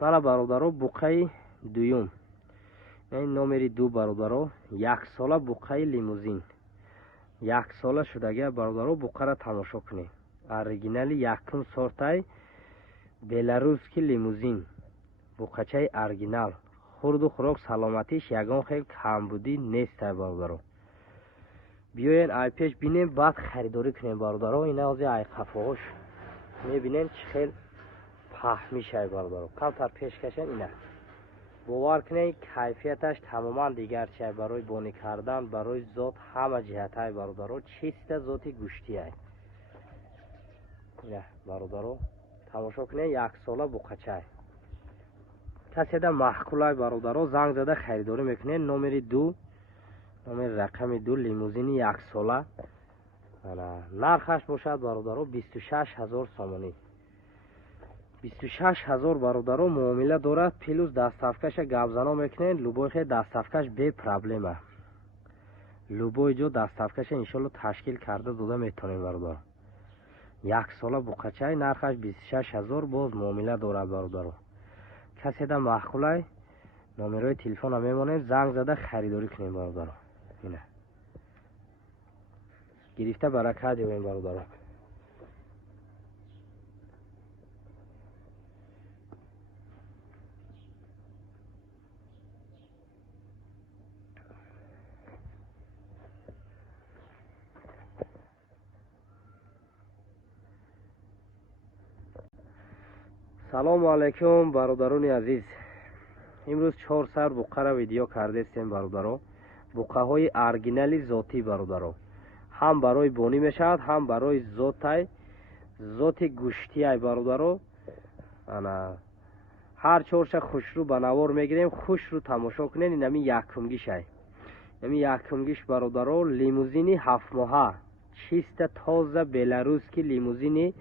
Mana бародаро буқаи дуюм, яъне номери 2 бародаро, яксола буқаи лимузин. Яксола шудагия бародаро буқара тамошо кунед. Оригинали якум сортаи беларусский лимузин. буқачаи оригинал. хурду хӯрок саломатиш ягон хел камбудӣ нестай бародаро. биёед ай пеш бинем баъд харидорӣ кунем бародаро. ина ҳозир ай қафоҳош мебинем чӣ хел паҳмишай бародаро. камтар пеш кашем. ина бовар кунед кайфияташ тамоман дигар чай. барои бонӣ кардан, барои зот ҳама ҷиҳатай бародаро чиста зоти гӯштиай. ина бародаро тамошо кунед, яксола буқачай. каседа маҳкулай бародаро занг зада харидорӣ мекунед. номери 2, номери рақами 2 лимузини яксола. нархаш бошад бародаро 26000 сомонӣ. 26000 бародаро муомила дорад. плюс дастафкаша гапзано мекунед. любой хел дастафкаш бе проблема. любой ҷо дастафкаша иншоалло ташкил карда дода метавонем бародаро. яксола буқачай, нархаш 26000, боз муомила дорад бародаро. каседа маҳкулай номерои телефона мемонед, занг зада харидорӣ кунем бародаро. ина гирифта баракат ёбем бародаро. салому алайкум бародарони азиз. имрӯз 4 сар буқара видео кардестем бародаро. буқаҳои оригинали зотӣ бародаро. ҳам барои бонӣ мешавад, ҳам барои зоти гӯштиай бародаро. ҳар чорша хушрӯ ба навор мегирем. хушрӯ тамошо кунед. инами якумгишай. инами якумгиш бародаро лимузини 7 моҳа. чиста тоза беларусский лимузини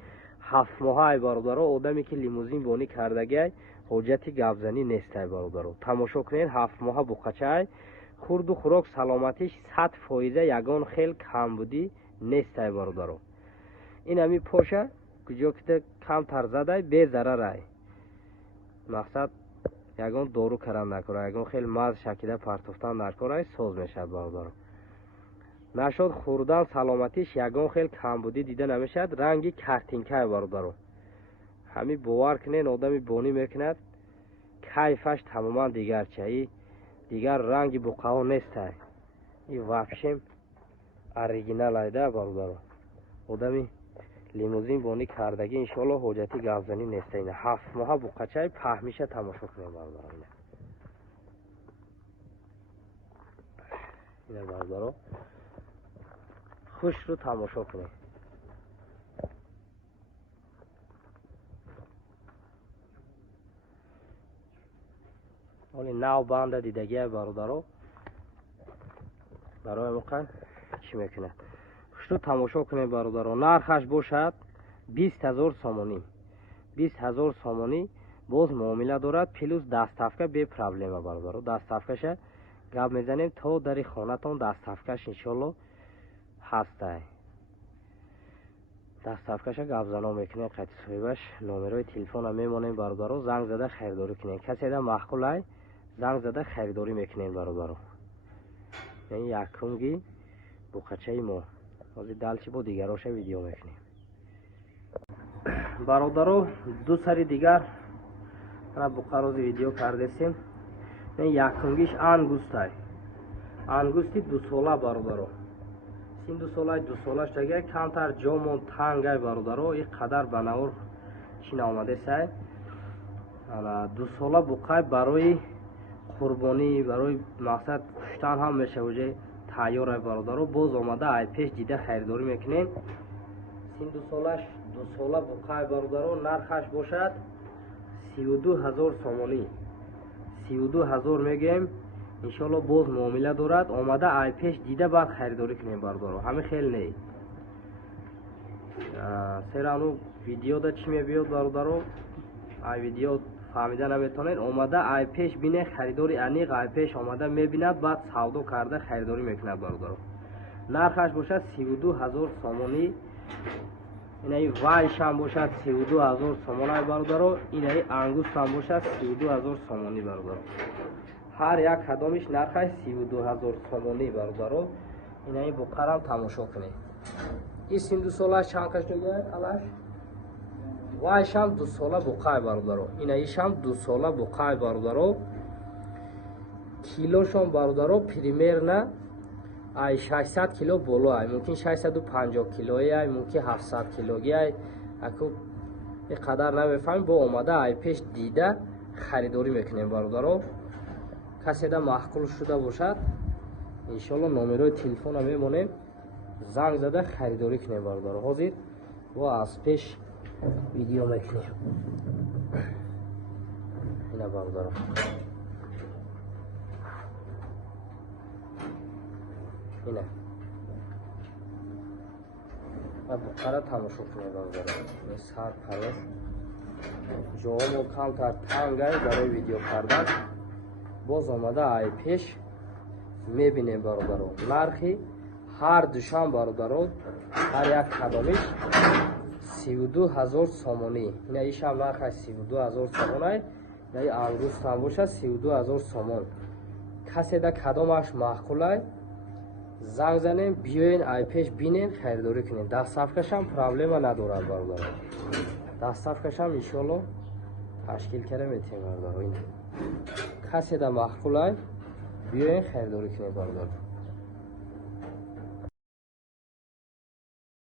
7 моҳаи бародаро. одаме ки лимузин бонӣ кардагиай ҳоҷати гапзанӣ нестай бародаро. тамошо кунед, 7 моҳа буқачаай. хурду хӯрок саломатиш 100% ягон хел камбудӣ нестай бародаро. ин ами поша куҷо кида камтар задай безарарай. мақсад ягон дору кардан накора, ягон хел маз шакида партофтан накорай соз мешавад бародаро. нашод хурдан саломатиш ягон хел камбудӣ дида намешавад. ранги картинкай бародаро. ҳами бовар кунед, одами бонӣ мекунад, кайфаш тамоман дигар чаи. дигар ранги буқаҳо нестай. и вапшем оригинал айда бародаро. одами лимузин бонӣ кардаги иншоалло ҳоҷати гапзанӣ нестай. ина 7 моҳа буқачай паҳмиша тамошо кунем бародаро. ина бародаро хушрӯ тамошо кунем. оли нав банда дидагиай бародаро. барои муқан чӣ мекунад? хушрӯ тамошо кунем бародаро. нархаш бошад 20000 сомонӣ. 20000 сомонӣ, боз муомила дорад. плюс дастафка бе проблема бародаро. дастафкаша гап мезанем то дари хонатон дастафкаш иншоалло ҳастай. дастафкаша гапзано мекунем. қайти соҳибаш номерои телефона мемонем бародаро. занг зада харидорӣ кунем. каседа маҳкулай занг зада харидорӣ мекунем бародаро. яъне якумги буқачаи мо. ҳозир далчи бо дигароша видео мекунем бародаро. ду сари дигар мана буқарози видео кардестем. якумгиш ангустай. ангусти 2 сола бародаро. син 2 солаи 2 солаш дагия камтар ҷомон тангай бародаро. и қадар ба навор чӣ наомадесай. 2 сола буқай барои қурбонӣ, барои мақсад куштан ҳам мешавоҷе тайёрай бародаро. боз омада ай пеш дида харидорӣ мекунем. син 2 солаш 2 сола буқай бародаро. нархаш бошад 32000 сомонӣ. 32000 мегӯем. иншоалло боз муомила дорад. омада ай пеш дида баъд харидорӣ кунем бародаро. ҳами хел не серану видеода чӣ мебиёд бародаро. ай видео фаҳмида наметавонед. омада ай пеш бине харидори аниқ ай пеш омада мебинад, баъд савдо карда харидорӣ мекунад бародаро. нархаш бошад 32000 сомонӣ. اینای وایش هم باشد 32000 سومانی برادر. اینای انگوست هم باشد 32000 سومانی برادر. هر یک کدامش نرخ 32000 سومانی برادر. اینای بقرم تماشا کنید. این سین 2 ساله چند کش دیگه کلاش؟ وایش هم 2 ساله بقای برادر. اینایش هم 2 ساله بقای برادر. کیلوشون برادر پریمیر نه ای 600 کیلو بالا ای ممکن 650 کیلویی ای ممکن 700 کیلوگی ای اكو اینقدر نمیفهمیم. با اومده ای پیش دیده خریداری میکنیم برادر. کسی ده محقول شده باشد انشالله نمره تلفن میمونه زنگ زده خریداری کنیم برادر. حاضر و از پیش ویدیو میکنیم. اینا برادر اینه و بقره تماشا کنه برادر. این سر پره جوام و کم تر تنگه برای ویدیو کردن. باز آمده ای پیش میبینیم برادر. نرخی هر دوشان برادر هر یک کدامش 32000 سومانی. اینه ایش هم نرخ 32000 سومانی. اینه انگوست هم باشه 32000 سومون. کسی ده کدامش محقوله زنگ زنیم بیاین ای پیش بینین خریداری کنین. دستافکش هم پرابلم ندارد برادر. دستافکش هم انشالله تشکیل کرده میتیم برادر. کسی ده محقوله بیاین خریداری کنین برادر.